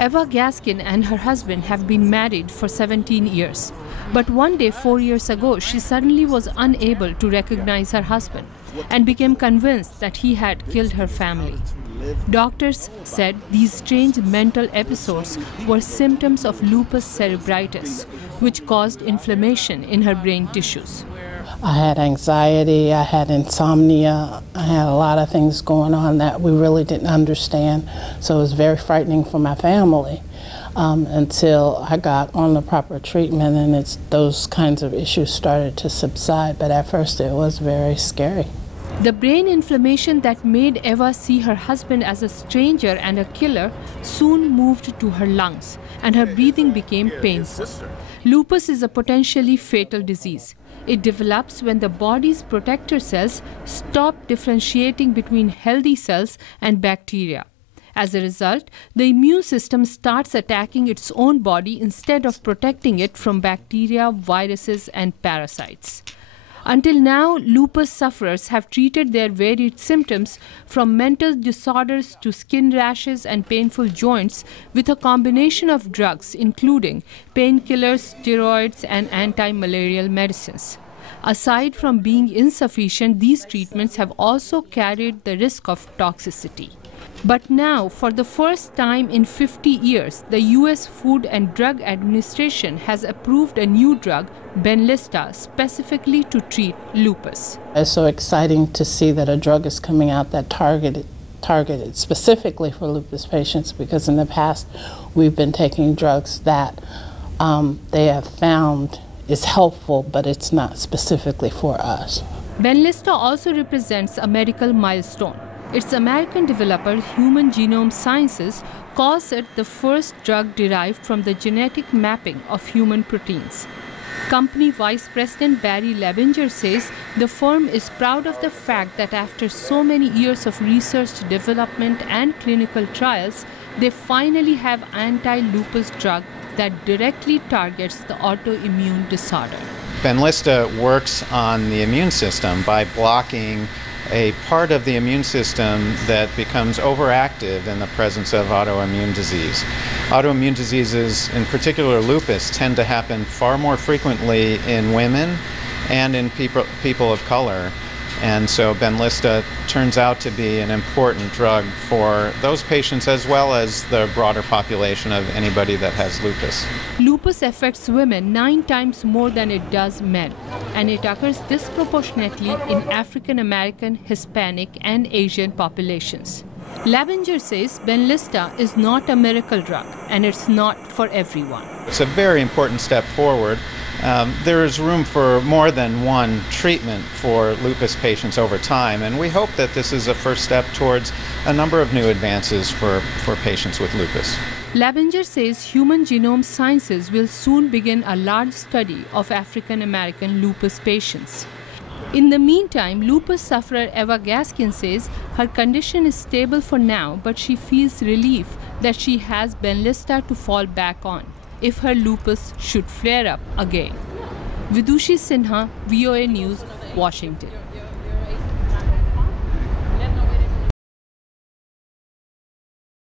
Eva Gaskin and her husband have been married for 17 years. But one day, 4 years ago, she suddenly was unable to recognize her husband and became convinced that he had killed her family. Doctors said these strange mental episodes were symptoms of lupus cerebritis, which caused inflammation in her brain tissues. I had anxiety, I had insomnia, I had a lot of things going on that we really didn't understand, so it was very frightening for my family until I got on the proper treatment, and those kinds of issues started to subside, but at first it was very scary. The brain inflammation that made Eva see her husband as a stranger and a killer soon moved to her lungs, and her breathing became painful. Lupus is a potentially fatal disease. It develops when the body's protector cells stop differentiating between healthy cells and bacteria. As a result, the immune system starts attacking its own body instead of protecting it from bacteria, viruses, and parasites. Until now, lupus sufferers have treated their varied symptoms from mental disorders to skin rashes and painful joints with a combination of drugs including painkillers, steroids, and anti-malarial medicines. Aside from being insufficient, these treatments have also carried the risk of toxicity. But now, for the first time in 50 years, the U.S. Food and Drug Administration has approved a new drug, Benlysta, specifically to treat lupus. It's so exciting to see that a drug is coming out that targeted specifically for lupus patients, because in the past we've been taking drugs that they have found is helpful, but it's not specifically for us. Benlysta also represents a medical milestone. Its American developer, Human Genome Sciences, calls it the first drug derived from the genetic mapping of human proteins. Company Vice President Barry Levinger says the firm is proud of the fact that after so many years of research, development, and clinical trials, they finally have anti-lupus drug that directly targets the autoimmune disorder. Benlysta works on the immune system by blocking a part of the immune system that becomes overactive in the presence of autoimmune disease. Autoimmune diseases, in particular lupus, tend to happen far more frequently in women and in people of color. And so Benlysta turns out to be an important drug for those patients as well as the broader population of anybody that has lupus. Lupus affects women 9 times more than it does men, and it occurs disproportionately in African American, Hispanic, and Asian populations. Levinger says Benlysta is not a miracle drug, and it's not for everyone. It's a very important step forward. There is room for more than one treatment for lupus patients over time, and we hope that this is a first step towards a number of new advances for patients with lupus. Levinger says Human Genome Sciences will soon begin a large study of African American lupus patients. In the meantime, lupus sufferer Eva Gaskin says her condition is stable for now, but she feels relief that she has Benlysta to fall back on if her lupus should flare up again. Vidushi Sinha, VOA News, Washington.